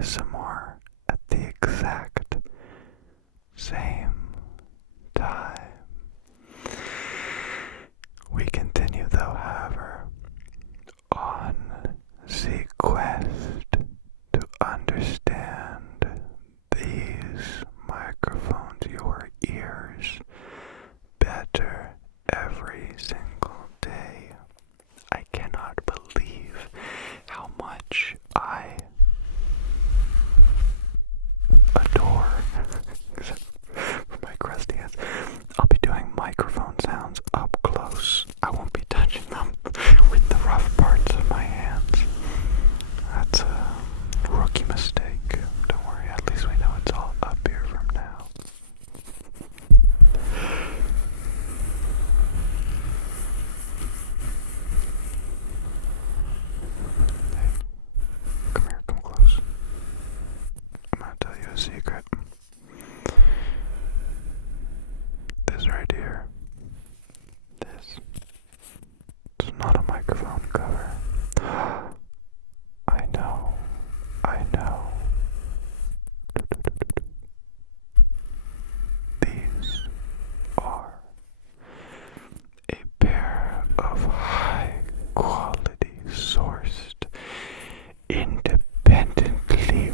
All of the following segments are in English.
ASMR at the exact same time. We continue, though, however, on the quest to understand these microphones, your ears, better every single day. I cannot believe how much I adore, except for my crusty hands. I'll be doing microphone sounds up close. I won't be touching them with the rough parts of my hands. That's a rookie mistake. Don't worry, at least we know it's all up here from now. Hey, come here, come close. I'm gonna tell you a secret. This right here, this is not a microphone cover. I know. These are a pair of high-quality sourced, independently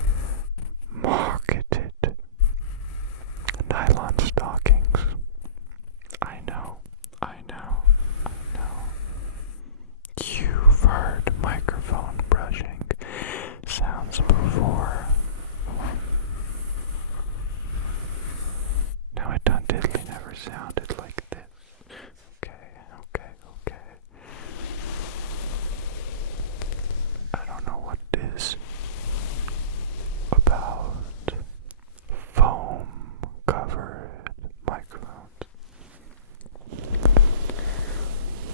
marketed nylon stockings. I know. You've heard microphone brushing sounds before. Now it done diddly never sounded like this. Okay. I don't know what it is about foam covered microphones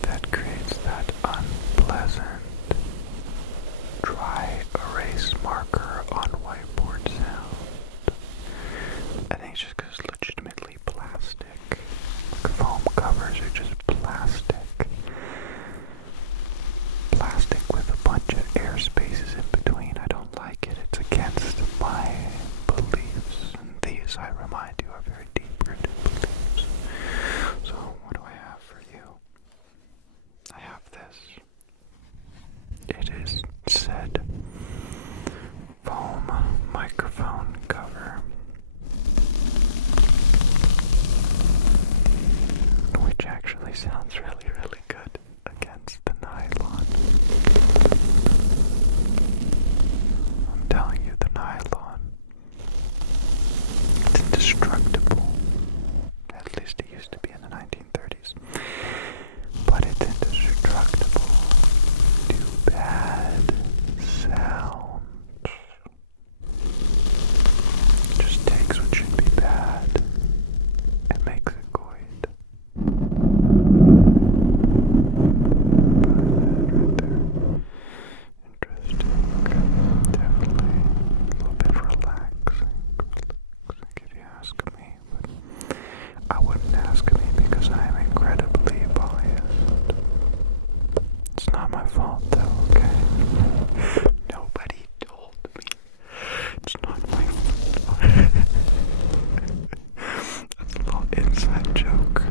that creates that unpleasant dry erase marker on whiteboard sound. I think it's just because it's legitimately plastic. Foam covers are just plastic. Plastic with a bunch of air spaces in between. I don't like it. It's against my beliefs. And these, I remind you, are very deep-rooted beliefs. So, what do I have for you? I have this. It is said foam microphone cover, which actually sounds really, really good against the nylon. I'm telling you, the nylon, it's indestructible. At least it used to be in the 1930s. But it's indestructible to bad sound. It just takes what should be bad and makes it good. Right there. Interesting. Definitely a little bit relaxing if you ask me. But I wouldn't ask me because I am incredibly biased. It's not my fault though, okay? Nobody told me. It's not my fault. That's a little inside joke.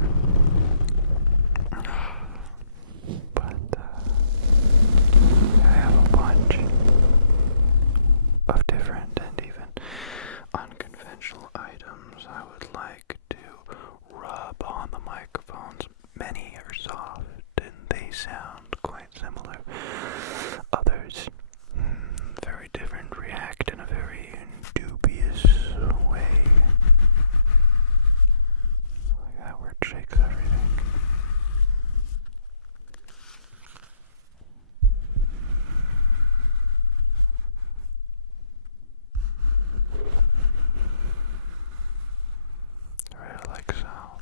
But I have a bunch of different and even unconventional items I would like to rub on the microphones. Many are soft and they sound quite similar. Others, very different, react in a very dubious way. Like that word shakes everything. I really like sounds.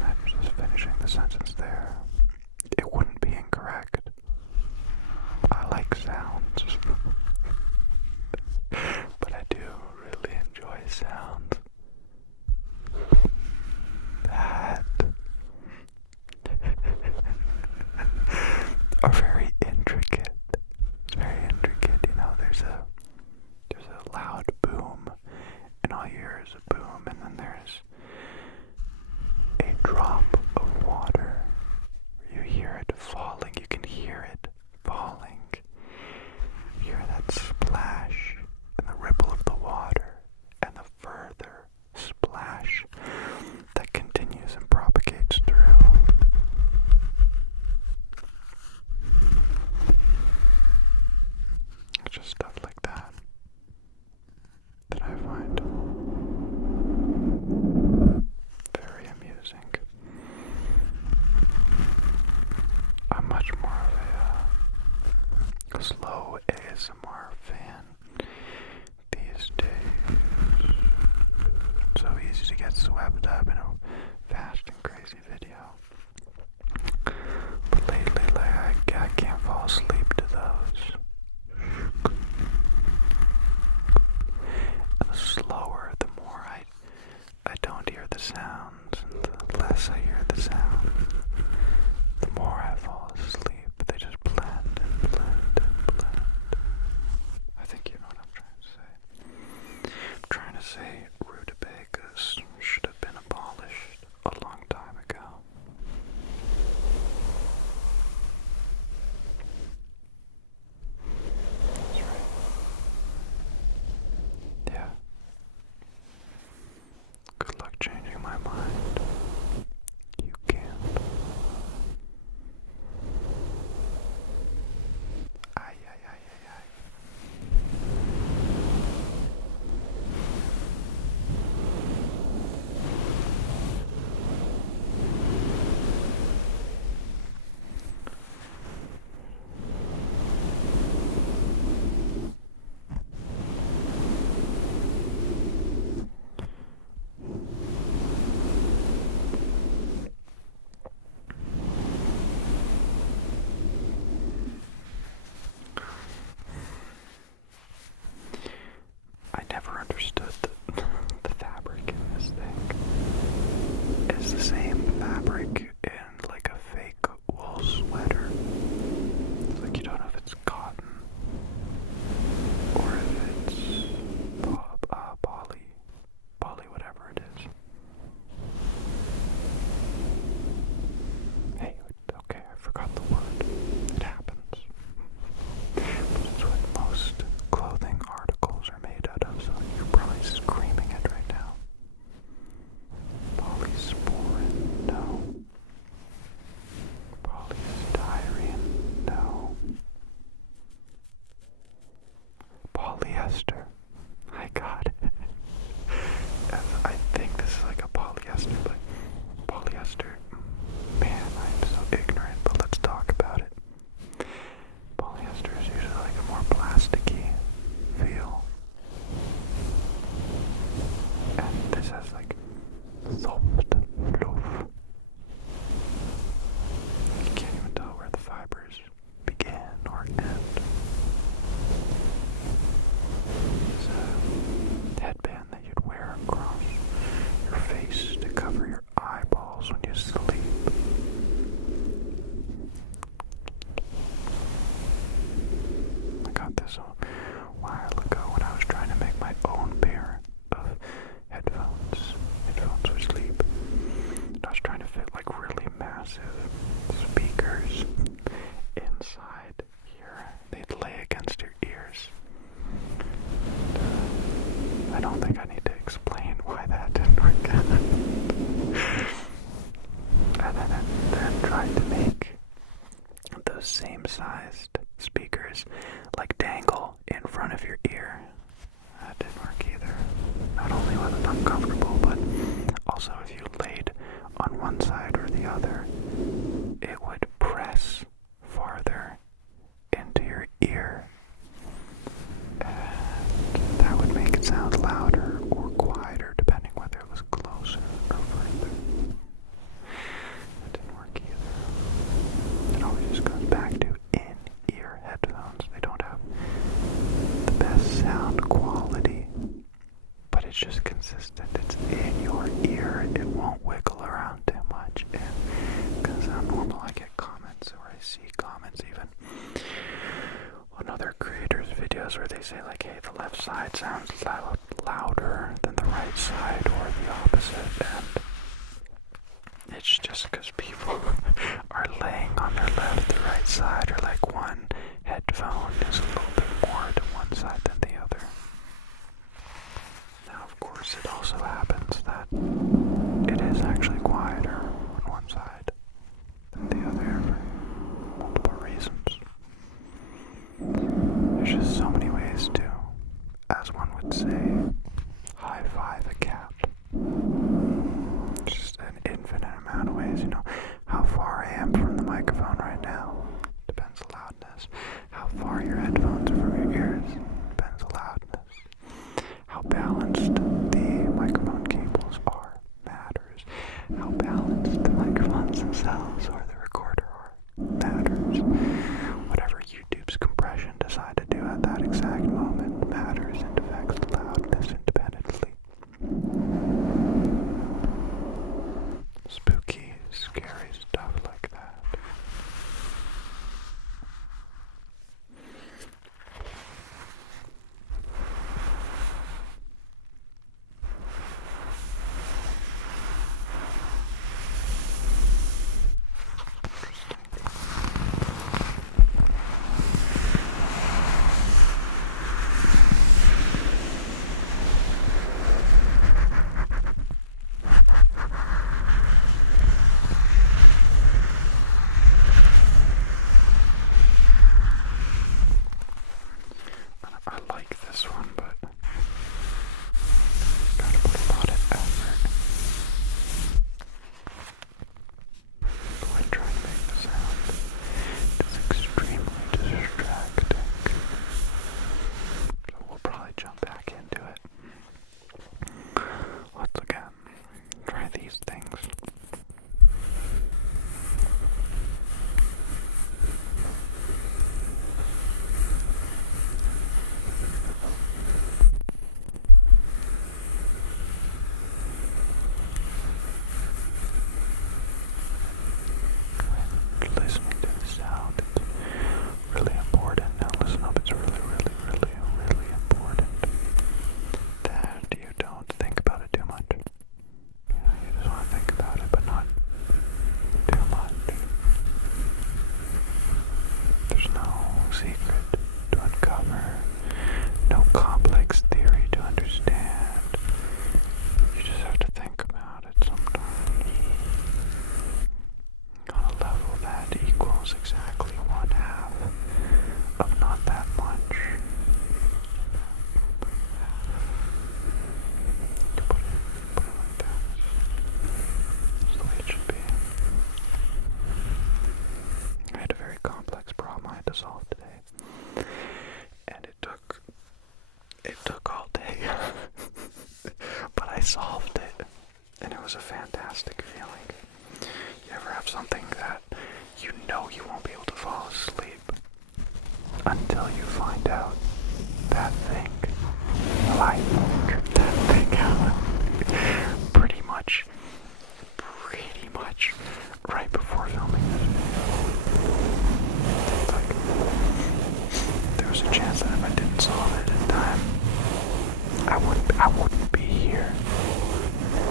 I'm just finishing the sentence there. It wouldn't be incorrect. I like sounds. But I do really enjoy sounds that are very intricate. get swept up in a fast and crazy video. But lately, like, I can't fall asleep to those. The slower, the more I don't hear the sounds, and the less I hear the sounds, the more I fall asleep. They just blend and blend and blend. I think you know what I'm trying to say. I'm trying to say rutabagas should have been abolished a long time ago. That's right. Yeah. Good luck changing my mind. You can't. Ay, ay, ay, ay, ay. I never understood the fabric in this thing. It's the same fabric in like a fake wool sweater. It's like you don't know if it's cotton or if it's poly, whatever it is. Hey, okay, I forgot the word. It happens. But it's what most clothing articles are made out of, so you're probably screaming it right now. Polysporin, no. Polystyrene, no. Polyester, I got it. I think this is like a polyester, but polyester, man, I'm so ignorant, but let's talk about it. Polyester is usually like a more plasticky feel. And this has like soft fluff. You can't even tell where the fibers begin or end. It's a headband that you'd wear across your face to cover your eyeballs when you sleep. I got this a while ago when I was trying to make my own pair of headphones for sleep. And I was trying to fit like really massive speakers inside here. They'd lay against your ears. And, I don't think I need to explain why that didn't work out. And then tried to make those same sized speakers like dangle in front of your ear. That didn't work either. Not only was it uncomfortable, but also if you laid on one side or the other, it would press farther into your ear. And that would make it sound louder or quieter depending whether it was closer or further. That didn't work either. It always just goes back to in-ear headphones. They don't have the best sound quality, but it's just consistent. It's in your ear. It won't wiggle around too much. And because I'm normal, I get comments, or I see comments even on other creators' videos where they say like, hey, the left side sounds louder than the right side, or the opposite. And it's just because people are laying on their left or right side, or like one headphone is a little bit more to one side than the other. Now, of course, it also happens that it is actually quieter on one side than the other for multiple reasons. There's just so many ways to, as one would say, high-five a cat. Just an infinite amount of ways, you know, how far I am from the microphone right now depends on loudness. How far your headphones are from your ears depends on loudness. How balanced the microphone cables are how balanced the microphones themselves or the recorder are matters. Whatever YouTube's compression decide to do at that exact moment matters and affects loudness independently. Spooky, scary stuff like that. I like this one, but gotta put a lot of effort when trying to make the sound. It's extremely distracting. So we'll probably jump back into it. Let's again try these things. Listening to the sound, it's really important. Now listen up, it's really important that you don't think about it too much. You just want to think about it, but not too much. There's no secret to uncover, no complex theory to understand. You just have to think about it sometimes. On a level that equals exactly 1/2 of not that much. Put it like that. That's the way it should be. I had a very complex problem I had to solve today. And it took all day. But I solved it. And it was a fantastic feeling. You ever have something that you know you won't be able to fall asleep until you find out that thing? Well, I figured that thing out pretty much right before filming this video. Like, there was a chance that if I didn't solve it in time, I wouldn't be here.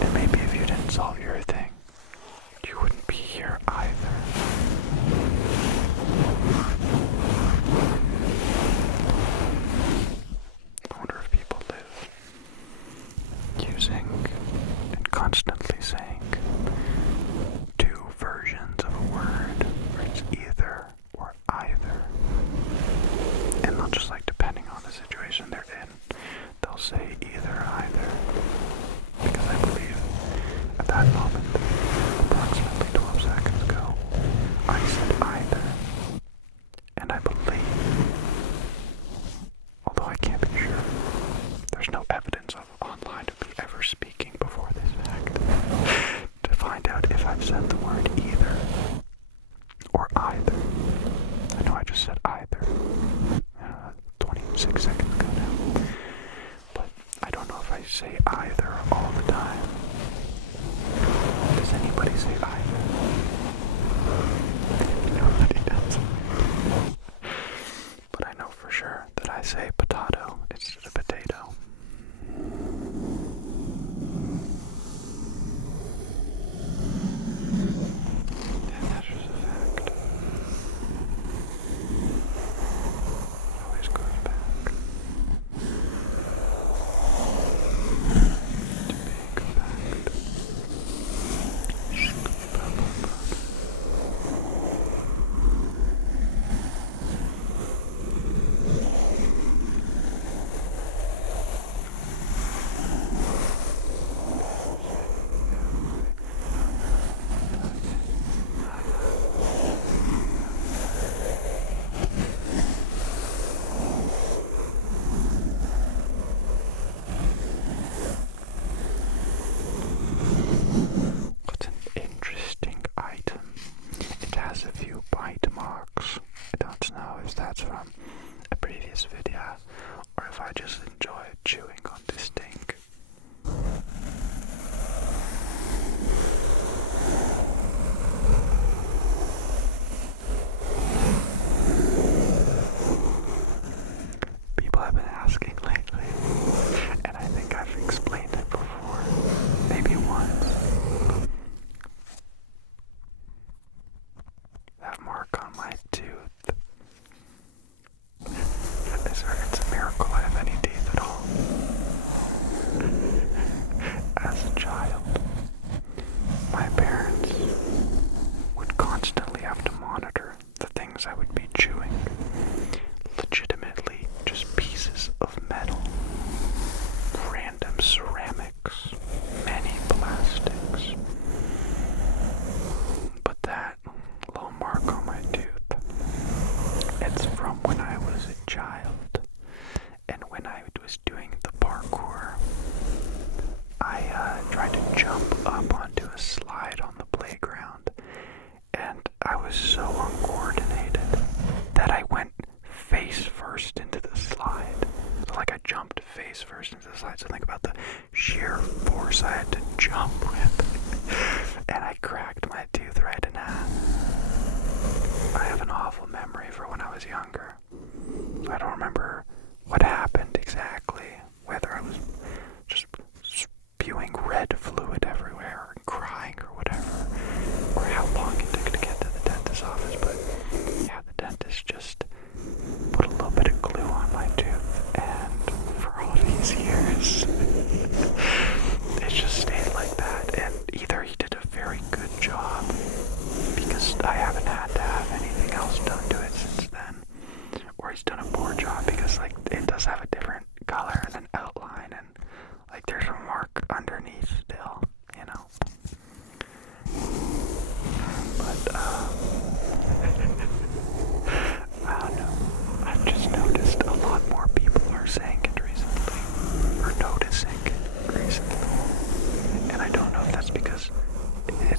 And maybe if you didn't solve your thing, you wouldn't be here either. I wonder if people live using and constantly saying two versions of a word, where it's either or either. And not just like depending on the situation they're in, they'll say either, either. Because I believe at that moment,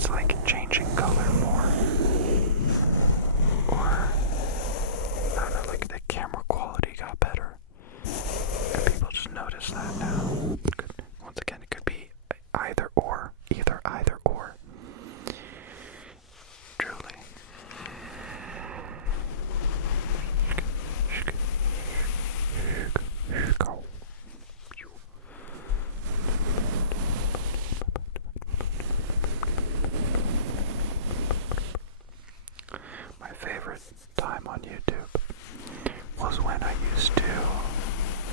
it's like changing color more. Or, I don't know, like the camera quality got better. And people just notice that now. Once again, it could be either or. Either or. Truly. Go. My favorite time on YouTube was when I used to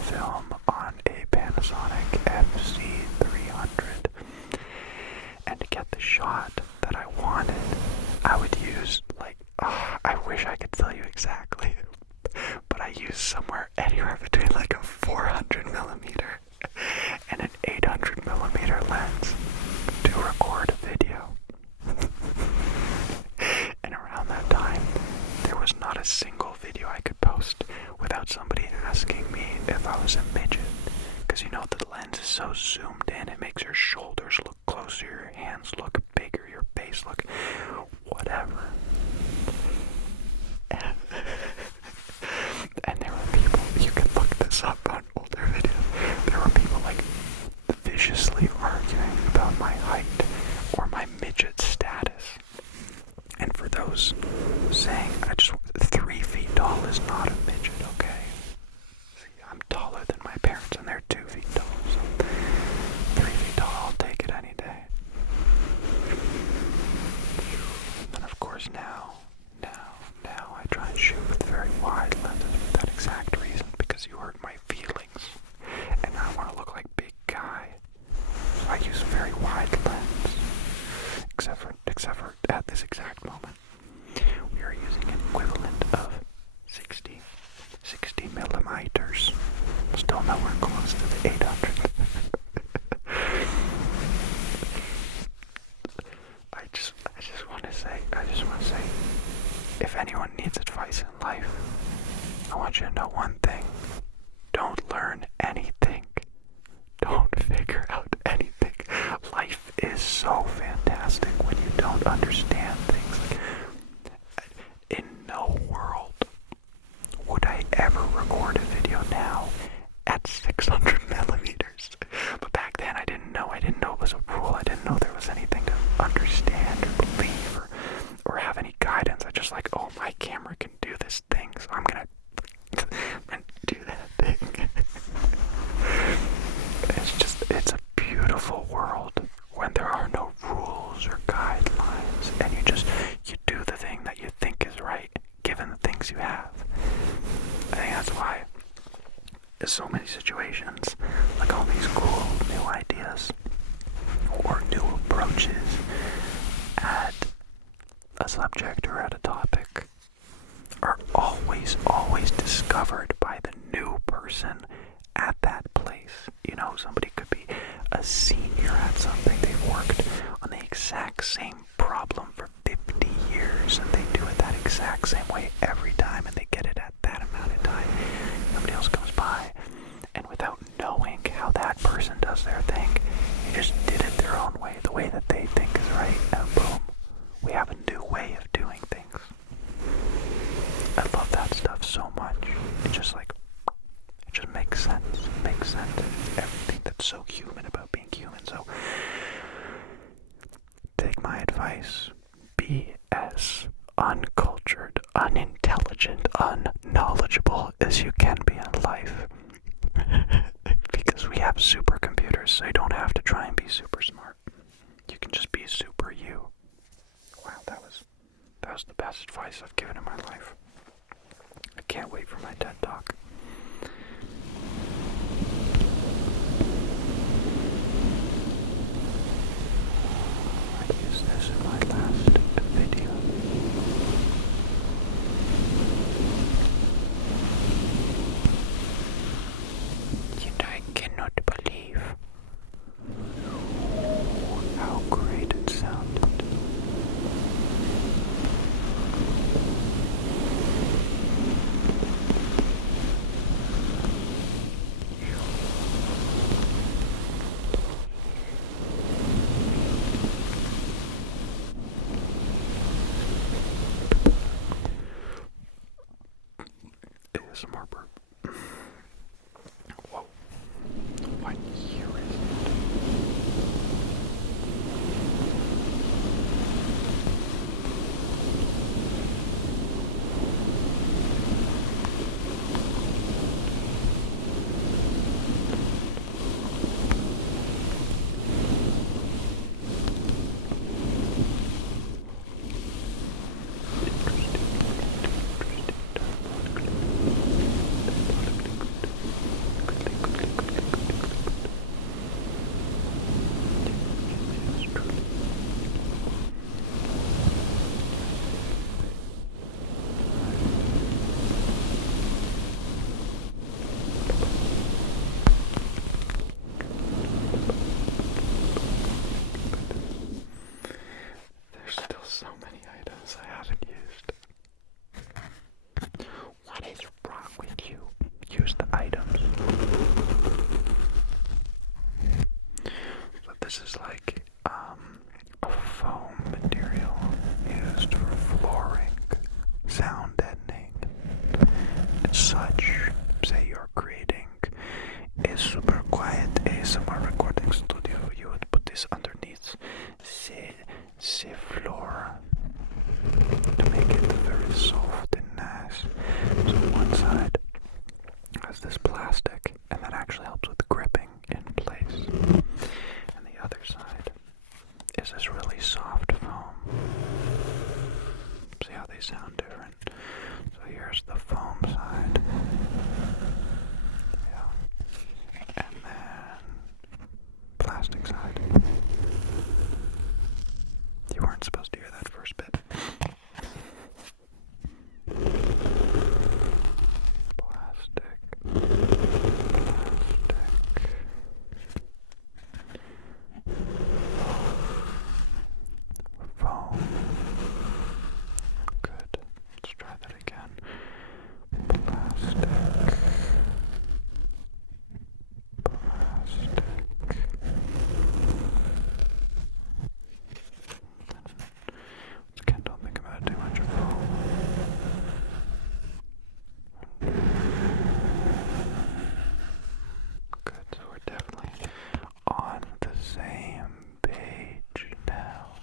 film on a Panasonic FC300, and to get the shot that I wanted, I would use I wish I could tell you exactly, but I used anywhere between like a 400mm and an 800mm lens to record a video. And around that time, there was not a single video I could post without somebody asking me if I was a midget. Because you know, the lens is so zoomed in, it makes your shoulders look closer, your hands look bigger, your face look whatever. And there were people, you can look this up on older videos, there were people like viciously arguing about my height or my midget status. And for those saying 3 feet tall is not a midget, okay? See, I'm taller than my parents and they're 2 feet tall, so 3 feet tall, I'll take it any day. And of course now I try and shoot with very wide lenses for that exact reason, because you hurt my feelings, and I want to look like big guy. So I use a very wide lens, except for at this exact moment, we are using an equivalent of 60 millimeters. Still nowhere close to the 800. I just want to say, if anyone needs advice in life, I want you to know one thing. Don't learn anything. Don't figure out anything. Life is so fantastic when you don't understand things. In no world would I ever record a video now at 600 millimeters. But back then I didn't know it was a rule. I didn't know there was anything to understand or believe or have any guidance. I just oh, my camera can do this thing, so I'm gonna do that thing. It's a beautiful world when there are no rules or guidelines, and you do the thing that you think is right, given the things you have. I think that's why in so many situations, like all these cool new ideas or new approaches at a subject or at a topic are always discovered by the new person at that place. You know, somebody could be a senior at something. They've worked on the exact same problem for 50 years, and they do it that exact same way every time, and they get it at that amount of time. Somebody else comes by, and without knowing how that person does their thing, they just did it their own way, the way that they think is right, and boom, we have a new way of doing things. I love that stuff so much. It just makes sense. It makes sense. Everything that's so human about being human. So take my advice. Be as uncultured, unintelligent, unknowledgeable as you can be in life. Because we have supercomputers, so you don't have to try and be super smart. You can just be super you. Wow, that was the best advice I've given in my life. I can't wait for my TED Talk. I used this in my last video. And I cannot believe how great it sounded. sifflor to make it very soft and nice. So one side has this plastic, and that actually helps with gripping in place. And the other side is this really soft foam. See how they sound different? So here's the foam side. Yeah. And then plastic side. You weren't supposed to hear that first bit. Plastic. Foam. Good. Let's try that again. Plastic. Again, don't think about it too much. Good, so we're definitely on the same page now.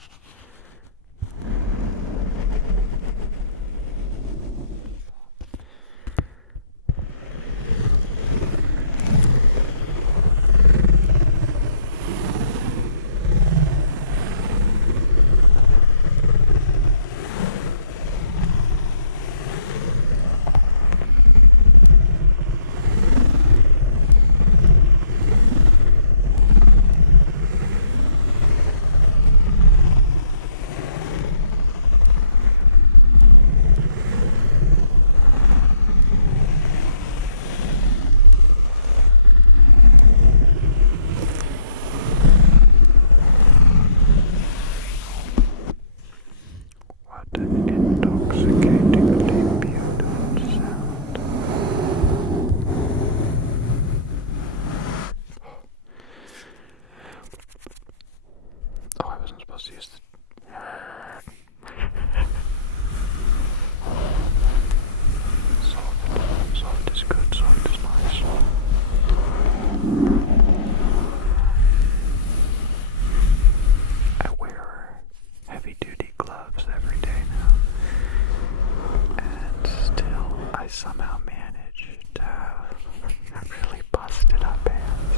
Soft is good, soft is nice. I wear heavy-duty gloves every day now, and still I somehow manage to have really busted up hands.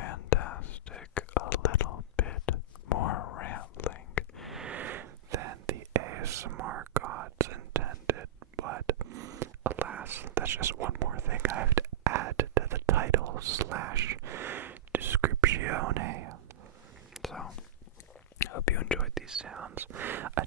Fantastic, a little bit more rambling than the ASMR gods intended, but alas, that's just one more thing I have to add to the title / descriptione. So, I hope you enjoyed these sounds. I